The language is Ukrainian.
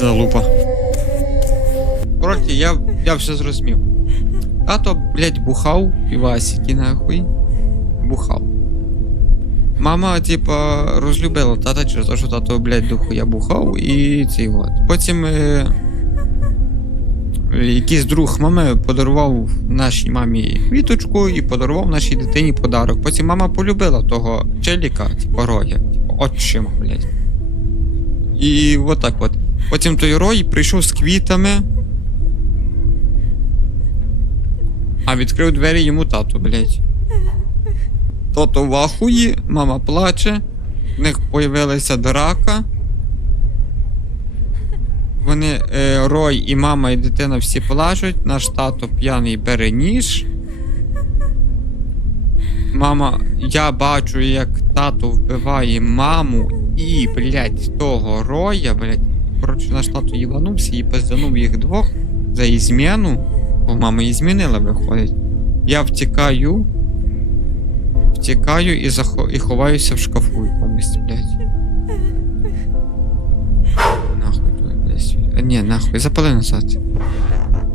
Залупа. Коротше, я, я все зрозумів. Тато, блядь, бухав півасики, нахуй. Бухав. Мама, типа, розлюбила тата через те, що тато, блядь, дохуя бухав і цей от. Потім е, якийсь друг мами подарував нашій мамі квіточку і подарував нашій дитині подарок. Потім мама полюбила того челіка, типа роя, типа, отчима, блядь. І от так от. Потім той рой прийшов з квітами. А відкрив двері йому тато, блядь. Тото в ахуї, мама плаче, в них появилася драка. Вони, е, Рой і мама, і дитина всі плачуть, наш тато п'яний бере ніж. Мама, я бачу, як тато вбиває маму і, блядь, того роя, блядь. Коротше, наш тату їбанувся і пизданув їх двох за ізміну. Бо мама її змінила, виходить. Я втікаю. Втікаю і, захо... і ховаюся в шкафу якомусь, блядь. Нахуй блядь. Ні, нахуй, запали назад.